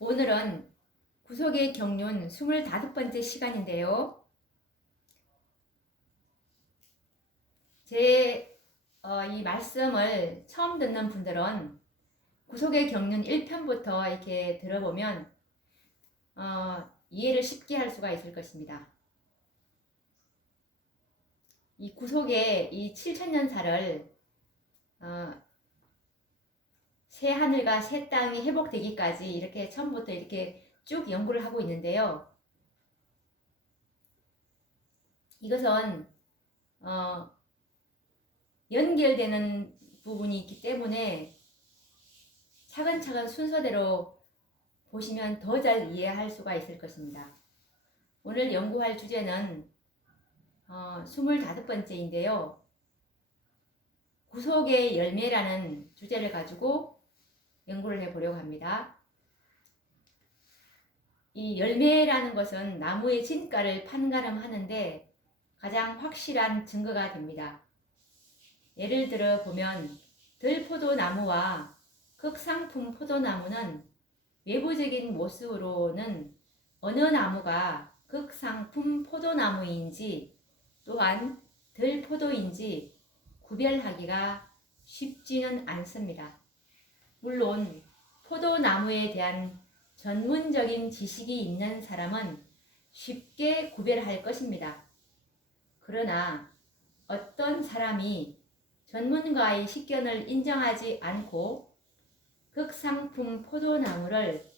오늘은 구속의 경륜 25번째 시간인데요. 이 말씀을 처음 듣는 분들은 구속의 경륜 1편부터 이렇게 들어보면 이해를 쉽게 할 수가 있을 것입니다. 이 구속의 이 7천년사를 새 하늘과 새 땅이 회복되기까지 이렇게 처음부터 이렇게 쭉 연구를 하고 있는데요. 이것은 연결되는 부분이 있기 때문에 차근차근 순서대로 보시면 더 잘 이해할 수가 있을 것입니다. 오늘 연구할 주제는 25번째인데요. 구속의 열매라는 주제를 가지고 연구를 해보려고 합니다. 이 열매라는 것은 나무의 진가를 판가름하는데 가장 확실한 증거가 됩니다. 예를 들어 보면 들포도나무와 극상품 포도나무는 외부적인 모습으로는 어느 나무가 극상품 포도나무인지 또한 들포도인지 구별하기가 쉽지는 않습니다. 물론 포도나무에 대한 전문적인 지식이 있는 사람은 쉽게 구별할 것입니다. 그러나 어떤 사람이 전문가의 식견을 인정하지 않고 극상품 포도나무를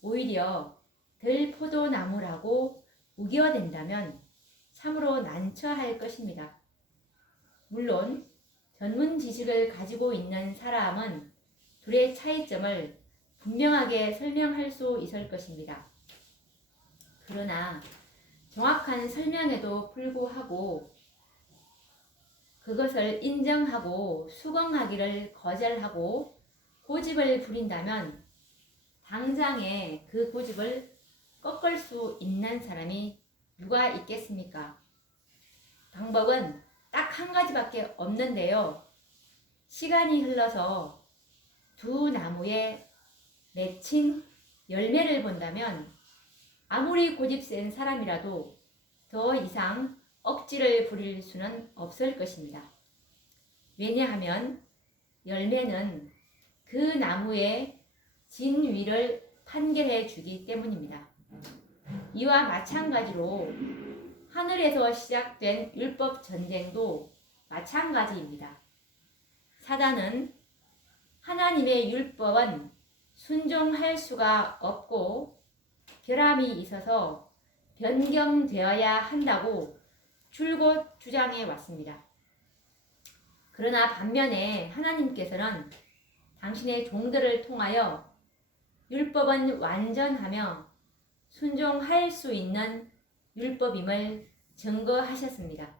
오히려 들포도나무라고 우겨댄다면 참으로 난처할 것입니다. 물론 전문 지식을 가지고 있는 사람은 둘의 차이점을 분명하게 설명할 수 있을 것입니다. 그러나 정확한 설명에도 불구하고 그것을 인정하고 수긍하기를 거절하고 고집을 부린다면 당장에 그 고집을 꺾을 수 있는 사람이 누가 있겠습니까? 방법은 딱 한 가지밖에 없는데요. 시간이 흘러서 두 나무에 맺힌 열매를 본다면 아무리 고집 센 사람이라도 더 이상 억지를 부릴 수는 없을 것입니다. 왜냐하면 열매는 그 나무의 진위를 판결해 주기 때문입니다. 이와 마찬가지로 하늘에서 시작된 율법 전쟁도 마찬가지입니다. 사단은 하나님의 율법은 순종할 수가 없고 결함이 있어서 변경되어야 한다고 줄곧 주장해 왔습니다. 그러나 반면에 하나님께서는 당신의 종들을 통하여 율법은 완전하며 순종할 수 있는 율법임을 증거하셨습니다.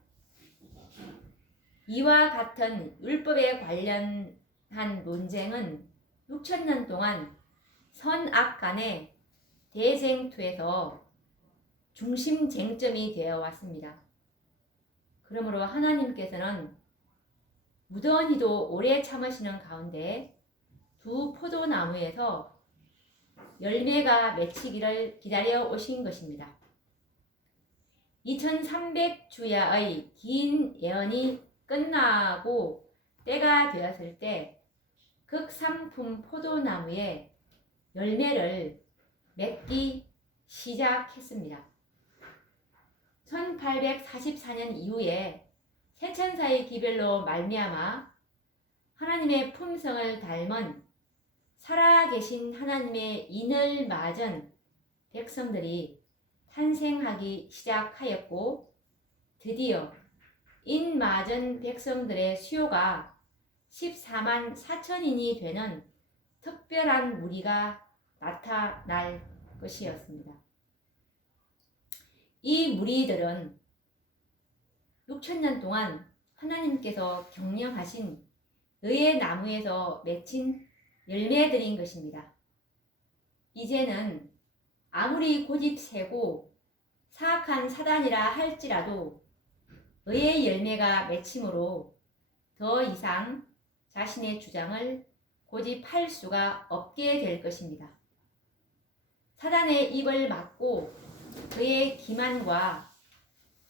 이와 같은 율법에 관련한 논쟁은 6천년 동안 선악 간의 대쟁투에서 중심 쟁점이 되어 왔습니다. 그러므로 하나님께서는 무던히도 오래 참으시는 가운데 두 포도나무에서 열매가 맺히기를 기다려 오신 것입니다. 2300주야의 긴 예언이 끝나고 때가 되었을 때 극상품 포도나무에 열매를 맺기 시작했습니다. 1844년 이후에 세천사의 기별로 말미암아 하나님의 품성을 닮은 살아계신 하나님의 인을 맞은 백성들이 탄생하기 시작하였고 드디어 인 맞은 백성들의 수요가 14만 4천인이 되는 특별한 무리가 나타날 것이었습니다. 이 무리들은 6천년 동안 하나님께서 경영하신 의의 나무에서 맺힌 열매들인 것입니다. 이제는 아무리 고집세고 사악한 사단이라 할지라도 의의 열매가 맺힘으로 더 이상 자신의 주장을 고집할 수가 없게 될 것입니다. 사단의 입을 막고 그의 기만과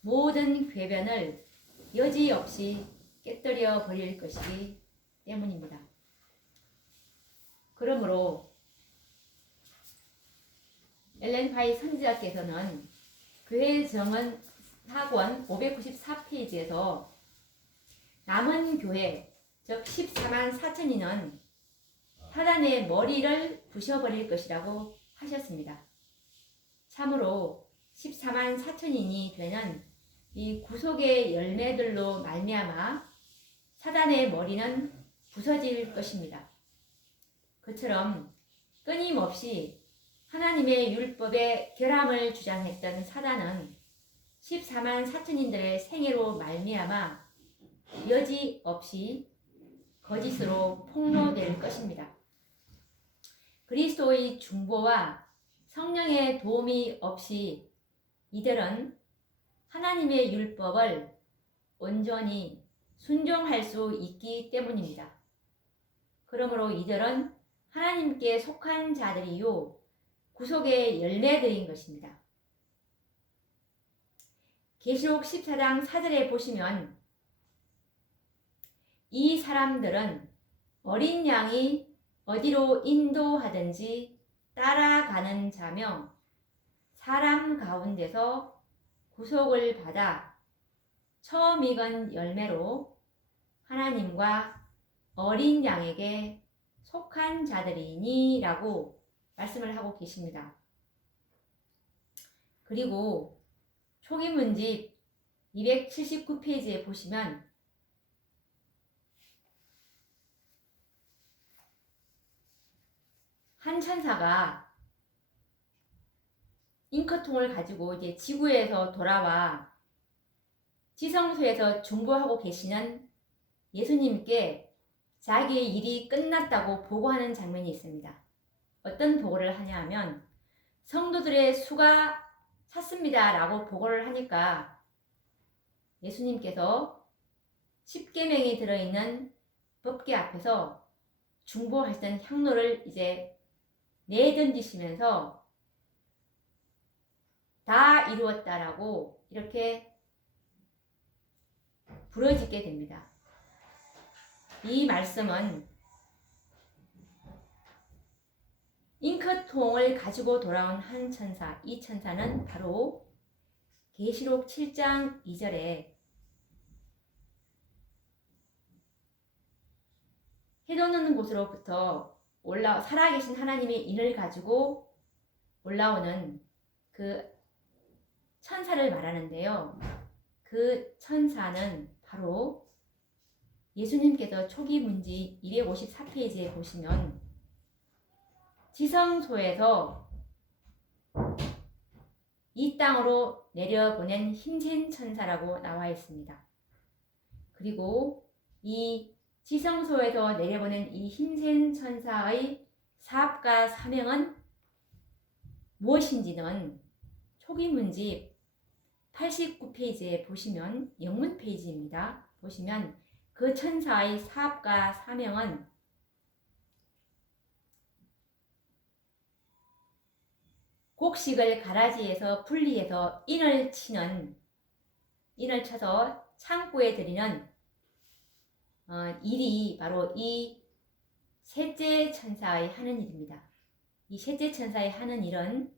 모든 궤변을 여지없이 깨뜨려 버릴 것이기 때문입니다. 그러므로 엘렌 화이트 선지자께서는 교회 정원 학원 594페이지에서 남은 교회, 즉 14만 4천인은 사단의 머리를 부셔버릴 것이라고 하셨습니다. 참으로 14만 4천인이 되는 이 구속의 열매들로 말미암아 사단의 머리는 부서질 것입니다. 그처럼 끊임없이 하나님의 율법에 결함을 주장했던 사단은 14만 4천인들의 생애로 말미암아 여지없이 거짓으로 폭로될 것입니다. 그리스도의 중보와 성령의 도움이 없이 이들은 하나님의 율법을 온전히 순종할 수 있기 때문입니다. 그러므로 이들은 하나님께 속한 자들이요 구속의 열매들인 것입니다. 계시록 14장 4절에 보시면 이 사람들은 어린 양이 어디로 인도하든지 따라가는 자며 사람 가운데서 구속을 받아 처음 익은 열매로 하나님과 어린 양에게 속한 자들이니 라고 말씀을 하고 계십니다. 그리고 초기문집 279페이지에 보시면 한 천사가 잉크통을 가지고 이제 지구에서 돌아와 지성소에서 중보하고 계시는 예수님께 자기의 일이 끝났다고 보고하는 장면이 있습니다. 어떤 보고를 하냐 하면 성도들의 수가 찼습니다 라고 보고를 하니까 예수님께서 십계명이 들어있는 법궤 앞에서 중보하시던 향로를 이제 내던지시면서 다 이루었다라고 이렇게 부르짖게 됩니다. 이 말씀은 잉크통을 가지고 돌아온 한 천사, 이 천사는 바로 계시록 7장 2절에 해돋는 곳으로부터 살아계신 하나님의 인을 가지고 올라오는 그 천사를 말하는데요. 그 천사는 바로 예수님께서 초기 문지 254페이지에 보시면 지성소에서 이 땅으로 내려보낸 힘센 천사라고 나와 있습니다. 그리고 이 지성소에서 내려보낸 이 힘센 천사의 사업과 사명은 무엇인지는 초기 문집 89페이지에 보시면 영문 페이지입니다. 보시면 그 천사의 사업과 사명은 곡식을 가라지에서 분리해서 인을 쳐서 창고에 들이는 일이 바로 이 셋째 천사의 하는 일입니다. 이 셋째 천사의 하는 일은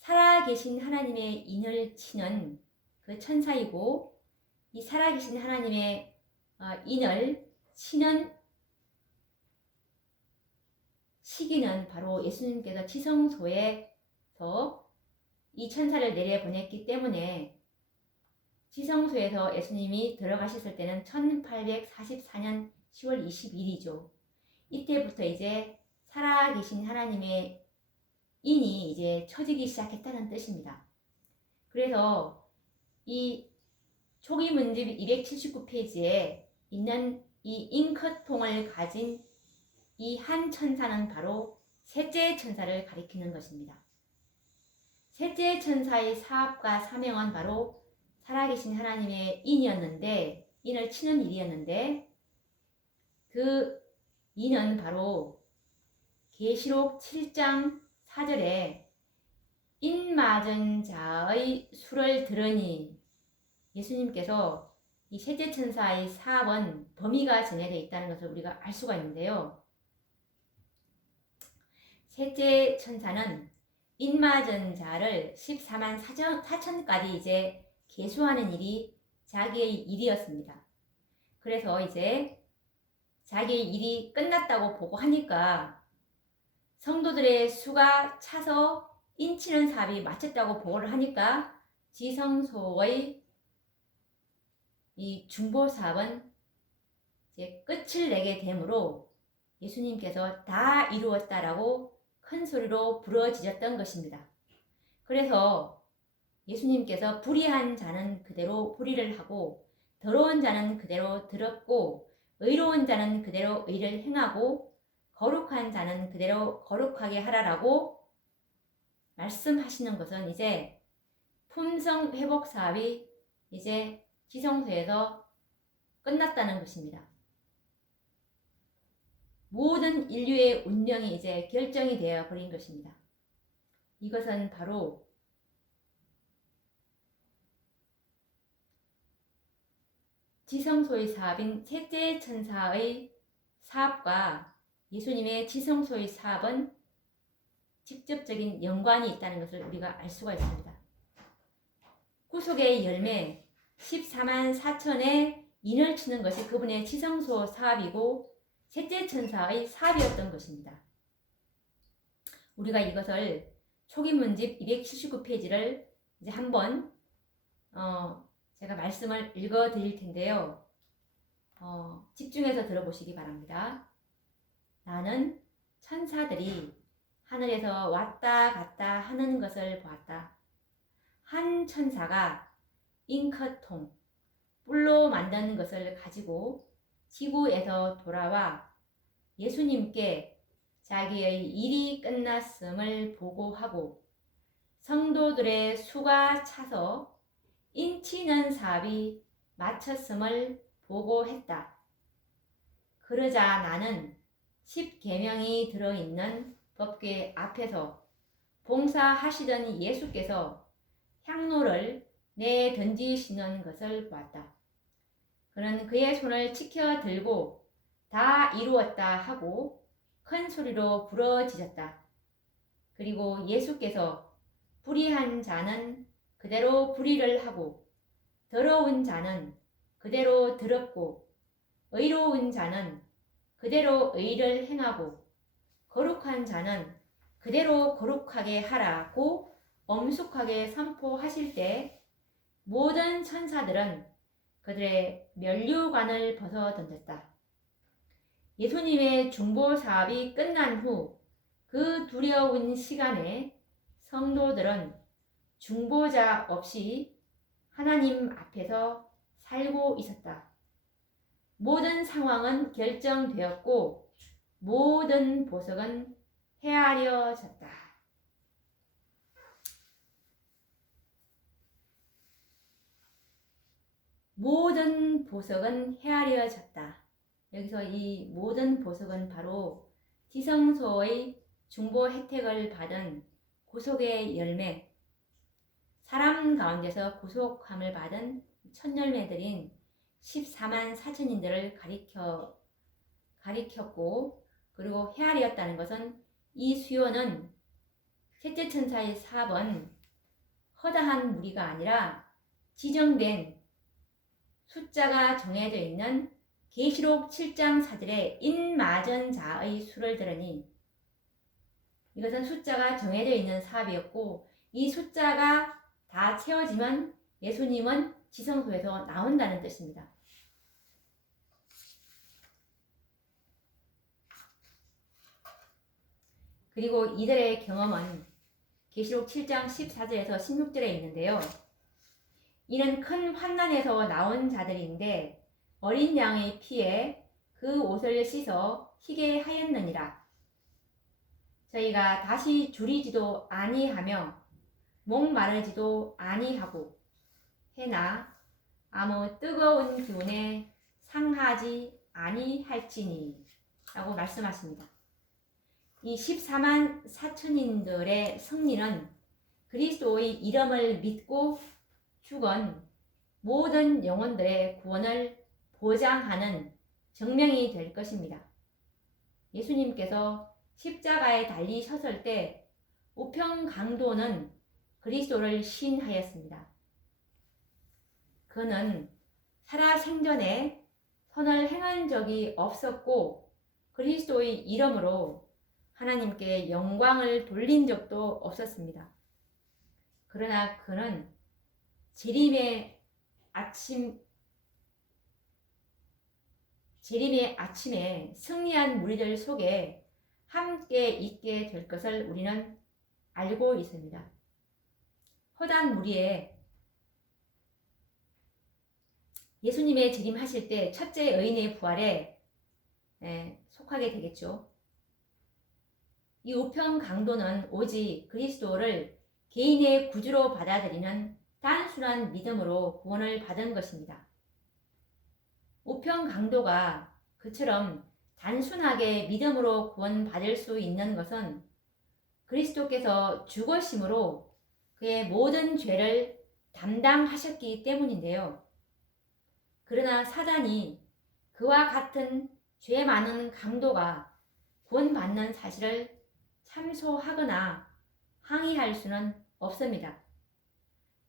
살아계신 하나님의 인을 치는 그 천사이고, 이 살아계신 하나님의 인을 치는 시기는 바로 예수님께서 지성소에서 이 천사를 내려보냈기 때문에 지성소에서 예수님이 들어가셨을 때는 1844년 10월 20일이죠. 이때부터 이제 살아계신 하나님의 인이 이제 쳐지기 시작했다는 뜻입니다. 그래서 이 초기 문집 279페이지에 있는 이 잉크통을 가진 이 한 천사는 바로 셋째 천사를 가리키는 것입니다. 셋째 천사의 사업과 사명은 바로 살아계신 하나님의 인이었는데, 인을 치는 일이었는데, 그 인은 바로 계시록 7장 4절에 인맞은 자의 수를 들으니, 예수님께서 이 셋째 천사의 사업은 범위가 정해져 있다는 것을 우리가 알 수가 있는데요. 셋째 천사는 인맞은 자를 14만 4천까지 이제 계수하는 일이 자기의 일이었습니다. 그래서 이제 자기의 일이 끝났다고 보고 하니까 성도들의 수가 차서 인치는 사업이 마쳤다고 보고를 하니까 지성소의 이 중보 사업은 이제 끝을 내게 되므로 예수님께서 다 이루었다라고 큰 소리로 부르짖었던 것입니다. 그래서 예수님께서 불의한 자는 그대로 불의를 하고 더러운 자는 그대로 더럽고 의로운 자는 그대로 의를 행하고 거룩한 자는 그대로 거룩하게 하라라고 말씀하시는 것은 이제 품성 회복 사업이 이제 지성소에서 끝났다는 것입니다. 모든 인류의 운명이 이제 결정이 되어 버린 것입니다. 이것은 바로 지성소의 사업인 셋째 천사의 사업과 예수님의 지성소의 사업은 직접적인 연관이 있다는 것을 우리가 알 수가 있습니다. 구속의 열매 14만 4천에 인을 치는 것이 그분의 지성소 사업이고 셋째 천사의 사업이었던 것입니다. 우리가 이것을 초기문집 279페이지를 이제 한번 제가 말씀을 읽어 드릴 텐데요. 집중해서 들어보시기 바랍니다. 나는 천사들이 하늘에서 왔다 갔다 하는 것을 보았다. 한 천사가 잉크통, 뿔로 만든 것을 가지고 지구에서 돌아와 예수님께 자기의 일이 끝났음을 보고하고 성도들의 수가 차서 인치는 사업이 마쳤음을 보고했다. 그러자 나는 10계명이 들어있는 법궤 앞에서 봉사하시던 예수께서 향로를 내던지시는 것을 보았다. 그는 그의 손을 치켜 들고 다 이루었다 하고 큰 소리로 부르짖었다. 그리고 예수께서 불의한 자는 그대로 불의를 하고 더러운 자는 그대로 더럽고 의로운 자는 그대로 의를 행하고 거룩한 자는 그대로 거룩하게 하라고 엄숙하게 선포하실 때 모든 천사들은 그들의 면류관을 벗어 던졌다. 예수님의 중보 사업이 끝난 후 그 두려운 시간에 성도들은 중보자 없이 하나님 앞에서 살고 있었다. 모든 상황은 결정되었고 모든 보석은 헤아려졌다. 모든 보석은 헤아려졌다. 여기서 이 모든 보석은 바로 지성소의 중보 혜택을 받은 구속의 열매, 사람 가운데서 구속함을 받은 첫 열매들인 14만 4천인들을 가리켰고 그리고 헤아리었다는 것은 이 수요는 셋째 천사의 사업은 허다한 무리가 아니라 지정된 숫자가 정해져 있는 계시록 7장 4절의 인맞은 자의 수를 들으니 이것은 숫자가 정해져 있는 사업이었고 이 숫자가 다 채워지면 예수님은 지성소에서 나온다는 뜻입니다. 그리고 이들의 경험은 계시록 7장 14절에서 16절에 있는데요. 이는 큰 환난에서 나온 자들인데 어린 양의 피에 그 옷을 씻어 희게 하였느니라. 저희가 다시 줄이지도 아니하며 목마르지도 아니하고 해나 아무 뜨거운 기운에 상하지 아니할지니 라고 말씀하십니다. 이 14만 4천인들의 승리는 그리스도의 이름을 믿고 죽은 모든 영혼들의 구원을 보장하는 증명이 될 것입니다. 예수님께서 십자가에 달리셨을 때 우편 강도는 그리스도를 시인하였습니다. 그는 살아생전에 선을 행한 적이 없었고 그리스도의 이름으로 하나님께 영광을 돌린 적도 없었습니다. 그러나 그는 재림의 아침에 승리한 무리들 속에 함께 있게 될 것을 우리는 알고 있습니다. 허다한 무리에 예수님의 재림하실 때 첫째 의인의 부활에 속하게 되겠죠. 이 우편 강도는 오직 그리스도를 개인의 구주로 받아들이는 단순한 믿음으로 구원을 받은 것입니다. 우편 강도가 그처럼 단순하게 믿음으로 구원받을 수 있는 것은 그리스도께서 죽으심으로 그의 모든 죄를 담당하셨기 때문인데요. 그러나 사단이 그와 같은 죄 많은 강도가 구원받는 사실을 참소하거나 항의할 수는 없습니다.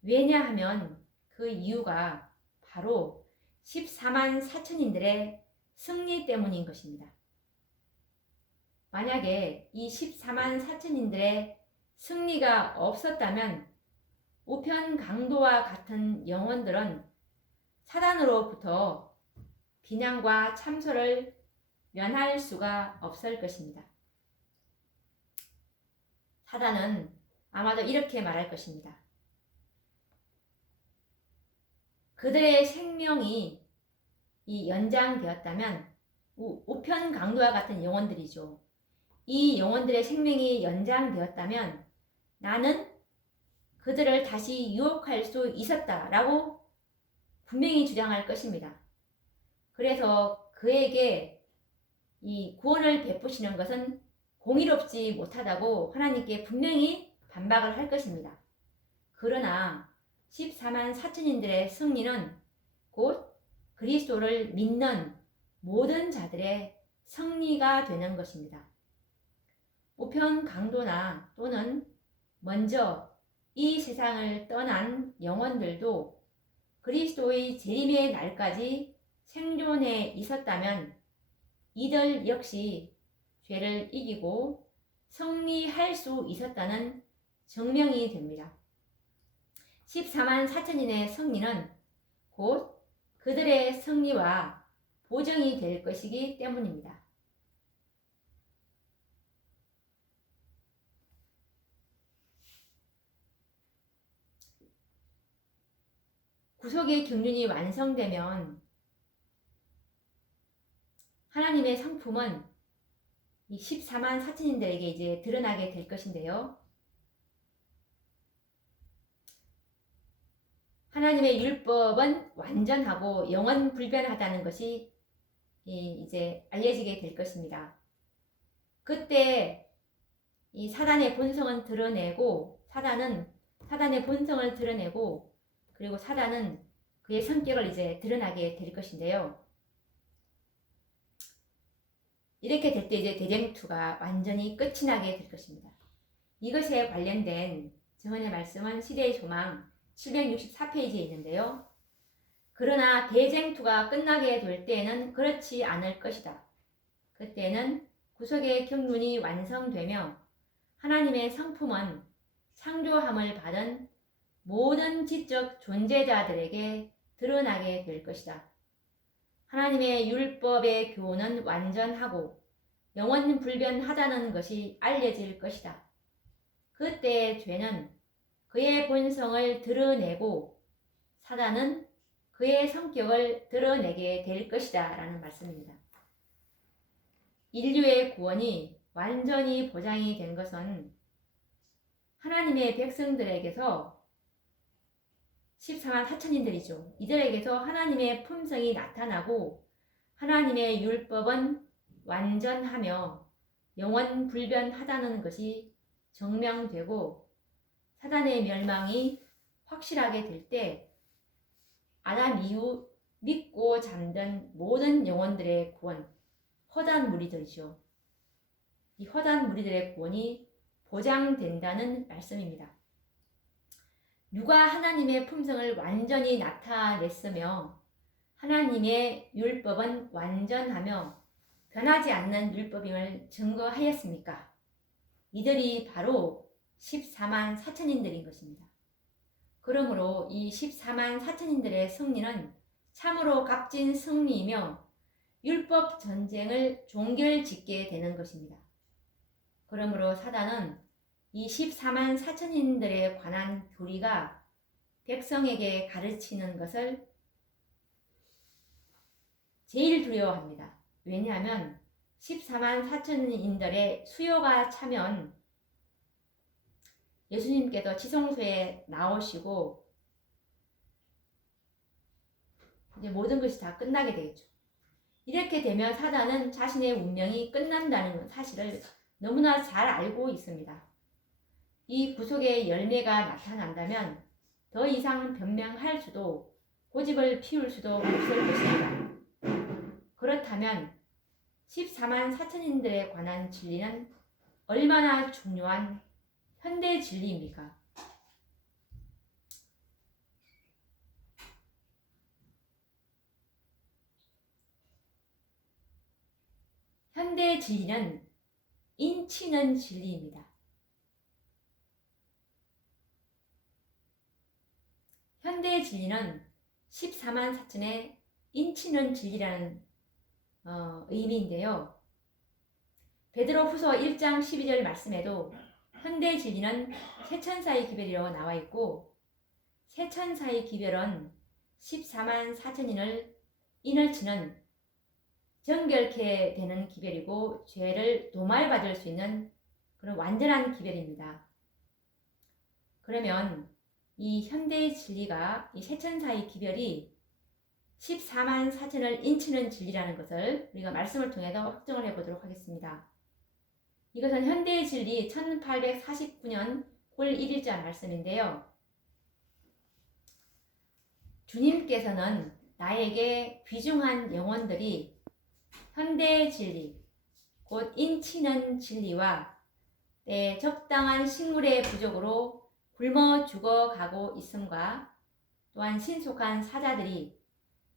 왜냐하면 그 이유가 바로 14만 4천인들의 승리 때문인 것입니다. 만약에 이 14만 4천인들의 승리가 없었다면 우편 강도와 같은 영혼들은 사단으로부터 비난과 참소를 면할 수가 없을 것입니다. 사단은 아마도 이렇게 말할 것입니다. 그들의 생명이 이 연장되었다면 우편 강도와 같은 영혼들이죠. 이 영혼들의 생명이 연장되었다면 나는 그들을 다시 유혹할 수 있었다라고 분명히 주장할 것입니다. 그래서 그에게 이 구원을 베푸시는 것은 공의롭지 못하다고 하나님께 분명히 반박을 할 것입니다. 그러나 14만 4천인들의 승리는 곧 그리스도를 믿는 모든 자들의 승리가 되는 것입니다. 우편 강도나 또는 먼저 이 세상을 떠난 영혼들도 그리스도의 재림의 날까지 생존해 있었다면 이들 역시 죄를 이기고 승리할 수 있었다는 증명이 됩니다. 14만 4천인의 승리는 곧 그들의 승리와 보정이 될 것이기 때문입니다. 구속의 경륜이 완성되면 하나님의 성품은 이 14만 4천인들에게 이제 드러나게 될 것인데요. 하나님의 율법은 완전하고 영원 불변하다는 것이 이제 알려지게 될 것입니다. 그때 이 사단의 본성은 드러내고 사단의 본성을 드러내고 그리고 사단은 그의 성격을 이제 드러나게 될 것인데요. 이렇게 될 때 이제 대쟁투가 완전히 끝이 나게 될 것입니다. 이것에 관련된 증언의 말씀은 시대의 소망 764페이지에 있는데요. 그러나 대쟁투가 끝나게 될 때에는 그렇지 않을 것이다. 그때는 구속의 경륜이 완성되며 하나님의 성품은 창조함을 받은 모든 지적 존재자들에게 드러나게 될 것이다. 하나님의 율법의 교훈은 완전하고 영원 불변하다는 것이 알려질 것이다. 그때 죄는 그의 본성을 드러내고 사단은 그의 성격을 드러내게 될 것이다 라는 말씀입니다. 인류의 구원이 완전히 보장이 된 것은 하나님의 백성들에게서 14만 4천인들이죠. 이들에게서 하나님의 품성이 나타나고 하나님의 율법은 완전하며 영원 불변하다는 것이 증명되고 사단의 멸망이 확실하게 될 때 아담 이후 믿고 잠든 모든 영혼들의 구원, 허다한 무리들이죠. 이 허다한 무리들의 구원이 보장된다는 말씀입니다. 누가 하나님의 품성을 완전히 나타냈으며 하나님의 율법은 완전하며 변하지 않는 율법임을 증거하였습니까? 이들이 바로 14만 4천인들인 것입니다. 그러므로 이 14만 4천인들의 승리는 참으로 값진 승리이며 율법 전쟁을 종결짓게 되는 것입니다. 그러므로 사단은 이 14만 4천인들에 관한 교리가 백성에게 가르치는 것을 제일 두려워합니다. 왜냐하면 14만 4천인들의 수요가 차면 예수님께서 지성소에 나오시고 이제 모든 것이 다 끝나게 되겠죠. 이렇게 되면 사단은 자신의 운명이 끝난다는 사실을 너무나 잘 알고 있습니다. 이 구속의 열매가 나타난다면 더 이상 변명할 수도 고집을 피울 수도 없을 것입니다. 그렇다면 14만 4천인들에 관한 진리는 얼마나 중요한 현대 진리입니까? 현대 진리는 인치는 진리입니다. 현대 진리는 14만 4천의 인치는 진리라는 의미인데요. 베드로 후서 1장 12절 말씀에도 현대 진리는 세천사의 기별이라고 나와 있고 세천사의 기별은 14만 4천인을 인을 치는 정결케 되는 기별이고 죄를 도말받을 수 있는 그런 완전한 기별입니다. 그러면 이 현대의 진리가 이 세천사의 기별이 14만 4천을 인치는 진리라는 것을 우리가 말씀을 통해서 확정을 해보도록 하겠습니다. 이것은 현대의 진리 1849년 9월 1일자 말씀인데요. 주님께서는 나에게 귀중한 영혼들이 현대의 진리, 곧 인치는 진리와 내 적당한 식물의 부족으로 굶어 죽어가고 있음과 또한 신속한 사자들이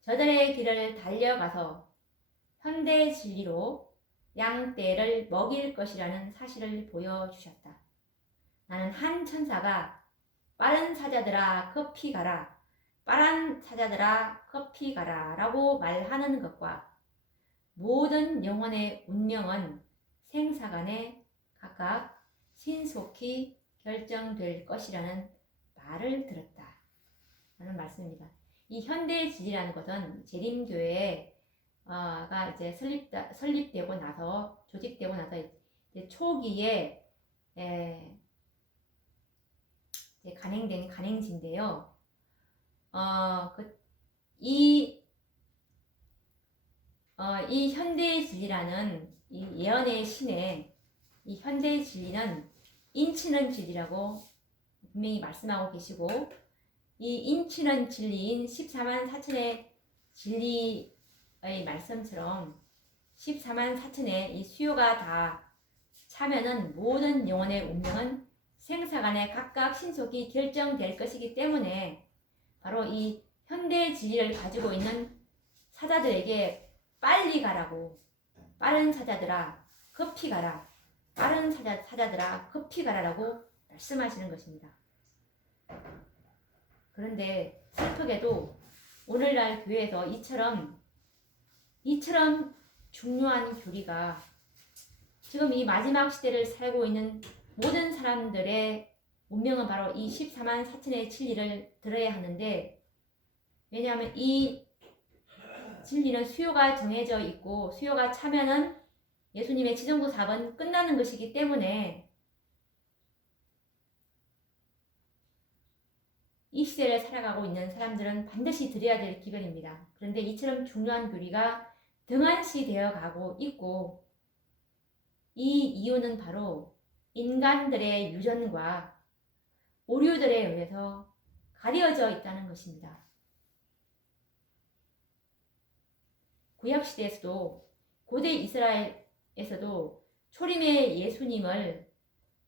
저들의 길을 달려가서 현대의 진리로 양떼를 먹일 것이라는 사실을 보여주셨다. 나는 한 천사가 빠른 사자들아 급히 가라, 빠른 사자들아 급히 가라 라고 말하는 것과 모든 영혼의 운명은 생사간에 각각 신속히 결정될 것이라는 말을 들었다 라는 말씀입니다. 이 현대의 진리라는 것은 재림교회가 이제 설립되고 나서 조직되고 나서 이제 초기에 이제 간행된 간행지인데요. 이 현대의 진리라는 이 예언의 신에 이 현대의 진리는 인치는 진리라고 분명히 말씀하고 계시고 이 인치는 진리인 14만 4천의 진리의 말씀처럼 14만 4천의 이 수요가 다 차면은 모든 영혼의 운명은 생사간에 각각 신속히 결정될 것이기 때문에 바로 이 현대의 진리를 가지고 있는 사자들에게 빨리 가라고, 빠른 사자들아 급히 가라, 빠른 사자들아 급히 가라라고 말씀하시는 것입니다. 그런데 슬프게도 오늘날 교회에서 이처럼 중요한 교리가 지금 이 마지막 시대를 살고 있는 모든 사람들의 운명은 바로 이 14만 4천의 진리를 들어야 하는데, 왜냐하면 이 진리는 수요가 정해져 있고 수요가 차면은 예수님의 지정부 사업은 끝나는 것이기 때문에 이 시대를 살아가고 있는 사람들은 반드시 들어야 될 기별입니다. 그런데 이처럼 중요한 교리가 등한시 되어 가고 있고 이 이유는 바로 인간들의 유전과 오류들에 의해서 가려져 있다는 것입니다. 구약시대에서도 고대 이스라엘에서도 초림의 예수님을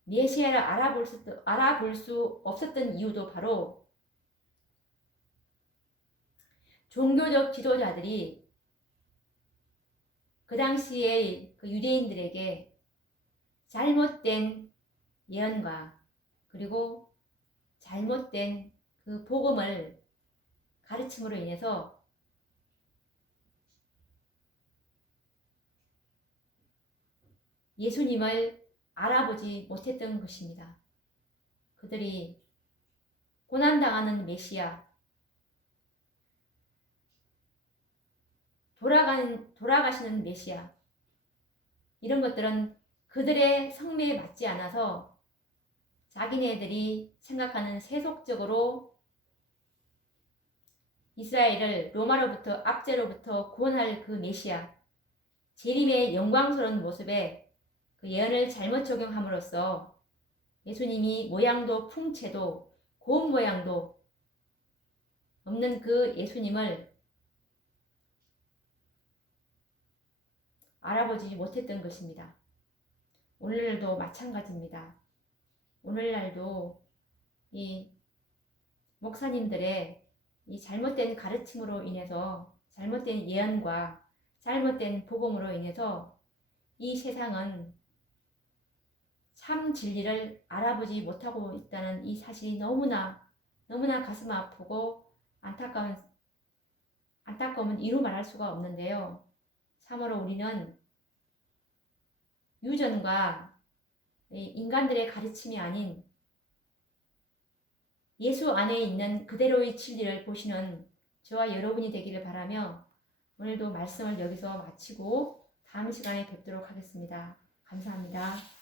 메시아를 알아볼 수 없었던 이유도 바로 종교적 지도자들이 그 당시의 그 유대인들에게 잘못된 예언과 그리고 잘못된 그 복음을 가르침으로 인해서 예수님을 알아보지 못했던 것입니다. 그들이 고난당하는 메시아, 돌아가시는 메시아, 이런 것들은 그들의 성매에 맞지 않아서 자기네들이 생각하는 세속적으로 이스라엘을 로마로부터 압제로부터 구원할 그 메시아, 재림의 영광스러운 모습에 그 예언을 잘못 적용함으로써 예수님이 모양도 풍채도 고운 모양도 없는 그 예수님을 알아보지 못했던 것입니다. 오늘날도 마찬가지입니다. 오늘날도 이 목사님들의 이 잘못된 가르침으로 인해서 잘못된 예언과 잘못된 복음으로 인해서 이 세상은 참 진리를 알아보지 못하고 있다는 이 사실이 너무나 가슴 아프고 안타까움은 이루 말할 수가 없는데요. 참으로 우리는 유전과 인간들의 가르침이 아닌 예수 안에 있는 그대로의 진리를 보시는 저와 여러분이 되기를 바라며 오늘도 말씀을 여기서 마치고 다음 시간에 뵙도록 하겠습니다. 감사합니다.